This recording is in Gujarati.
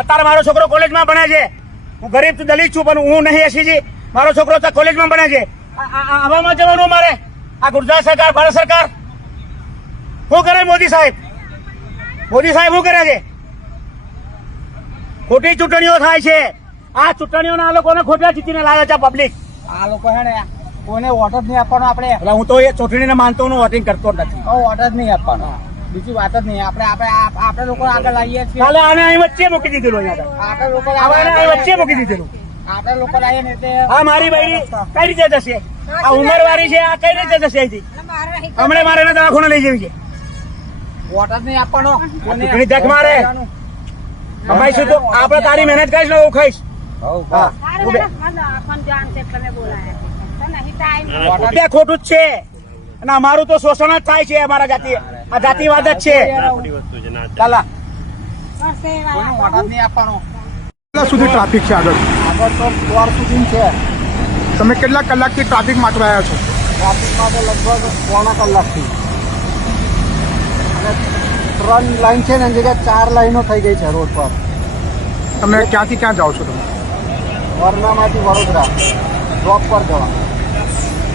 અત્યારે મારો છોકરો કોલેજમાં ભણે છે. હું ગરીબ છું, દલિત છું, પણ હું નહીં એસીજી. મારો છોકરો કોલેજમાં ભણે છે. આવામાં જવાનું મારે. આ ગુજરાત સરકાર, ભારત સરકાર શું કરે? મોદી સાહેબ શું કરે છે? ખોટી ચૂંટણીઓ થાય છે. આ ચૂંટણીઓના આ લોકોને ખોટા જીતીને લાવે છે પબ્લિક. આ લોકો હે ને કોઈને વોટ જ નહીં આપવાનો. આપણે એટલે હું તો એ ચૂંટણીને માનતો હું વોટિંગ કરતો જ નથી. વોટ જ નહીં આપવાનો, બીજી વાત જ નહીં. આપણે લોકો આગળ આવીએ છીએ. કાલે આને અહીં વચ્ચે મૂકી દીધેલું. આપણે લોકો વચ્ચે મૂકી દીધેલું. આપણે લોકો લાવીએ ને તે આ મારી બહેરી કઈ રીતે જશે? આ ઉંમરવાળી છે, આ કઈ રીતે જશે અહીંથી? હમણાં મારે એને દવાખાને લઈ જવી છે. વોટ જ નહીં આપવાનો. ચૂંટણી ધક મારે કમાઈશું તો આપણે તારી મહેનત કરીશ ને હું ખાઈશ. ખોટું જ છે અને અમારું તો શોષણ જ થાય છે. અમારા જાતિ આ જાતિવાદ જ છે. ચાલા વોટ જ નહીં આપવાનો. કેટલા સુધી ટ્રાફિક છે આગળ? આગળ તો 12 સુધી છે. તમે કેટલા કલાકથી ટ્રાફિકમાં અટવાયા છો? ટ્રાફિકમાં તો લગભગ પોણા કલાકથી. અને 3 લાઈન છે ને એની જગ્યાએ 4 લાઈનો થઈ ગઈ છે રોડ પર. તમે ક્યાંથી ક્યાં જાઓ છો તમે? વરનામાંથી વડોદરા જોબ પર જવા.